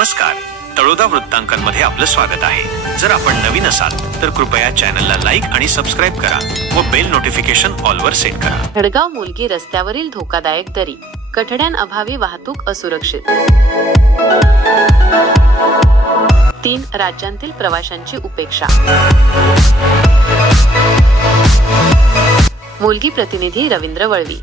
नमस्कार. तळोदा वृत्तांकनमध्ये आपलं स्वागत आहे. जर आपण नवीन असाल तर कृपया चॅनलला लाईक आणि सबस्क्राईब करा व बेल नोटिफिकेशन ऑलवर सेट करा. खडगाव मुलगी रस्त्यावरील धोकादायक दरी. कठड्यांअभावी वाहतूक असुरक्षित. तीन राज्यांतील प्रवाशांची उपेक्षा. मुलगी प्रतिनिधी रवींद्र वळवी.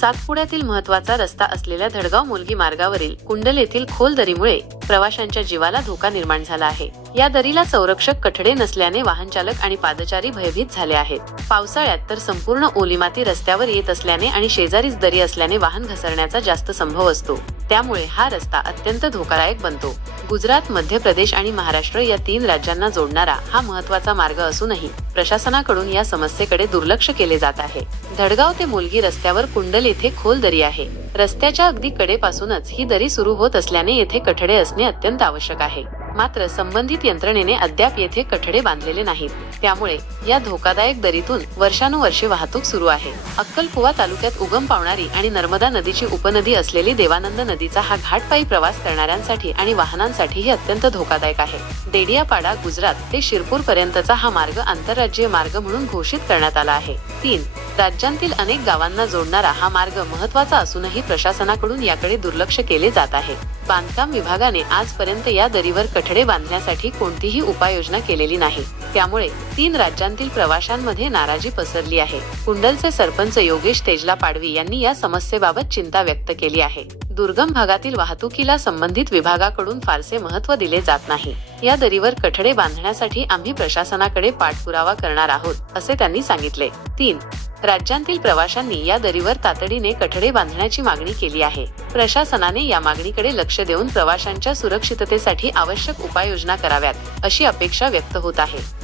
सातपुड्यातील महत्त्वाचा रस्ता असलेल्या धडगाव मुलगी मार्गावरील कुंडल येथील खोल दरीमुळे प्रवाशांच्या जीवाला धोका निर्माण झाला आहे. या दरीला संरक्षक कठडे नसल्याने वाहन चालक आणि पादचारी भयभीत झाले आहेत. पावसाळ्यात तर संपूर्ण ओलिमाती रस्त्यावर येत असल्याने आणि शेजारीच दरी असल्याने वाहन घसरण्याचा जास्त संभव असतो. त्यामुळे हा रस्ता अत्यंत धोकादायक बनतो. गुजरात मध्य प्रदेश आणि महाराष्ट्र या तीन राज्यांना जोडणारा हा महत्त्वाचा मार्ग असूनही प्रशासनाकडून या समस्येकडे दुर्लक्ष केले जात आहे. धडगाव ते मुलगी रस्त्यावर कुंडल येथे खोल दरी आहे. रस्त्याच्या अगदी कडेपासूनच ही दरी सुरू होत असल्याने येथे कठडे असणे अत्यंत आवश्यक आहे. मात्र संबंधित यंत्रणेने अद्याप येथे कठडे बांधलेले नाहीत. त्यामुळे या धोकादायक दरीतून वर्षानुवर्षे वाहतूक सुरू आहे. अक्कलकुवा तालुक्यात उगम पावणारी आणि नर्मदा नदीची उपनदी असलेली देवानंद नदीचा हा घाटपायी प्रवास करणाऱ्यांसाठी आणि वाहनांसाठीही अत्यंत धोकादायक आहे. डेडियापाडा गुजरात ते शिरपूर पर्यंतचा हा मार्ग आंतरराज्यीय मार्ग म्हणून घोषित करण्यात आला आहे. तीन राज्यांतील अनेक गावांना जोडणारा हा मार्ग महत्त्वाचा असूनही प्रशासनाकडून याकडे दुर्लक्ष केले जात आहे. बांधकाम विभागाने आजपर्यंत या दरीवर कठडे बांधण्यासाठी कोणतीही उपाययोजना केलेली नाही. त्यामुळे तीन राज्यांतील प्रवाशांमध्ये नाराजी पसरली आहे. कुंडलचे सरपंच योगेश तेजला पाडवी यांनी या समस्येबाबत चिंता व्यक्त केली आहे. दुर्गम भागातील वाहतुकीला संबंधित विभागाकडून फारसे महत्त्व दिले जात नाही. या दरीवर कठडे बांधण्यासाठी आम्ही प्रशासनाकडे पाठपुरावा करणार आहोत असे त्यांनी सांगितले. तीन राज्यांतील प्रवाशांनी या दरीवर तातडीने कठडे बांधण्याची मागणी केली आहे. प्रशासनाने या मागणीकडे लक्ष देऊन प्रवाशांच्या सुरक्षिततेसाठी आवश्यक उपाययोजना कराव्यात अशी अपेक्षा व्यक्त होत आहे.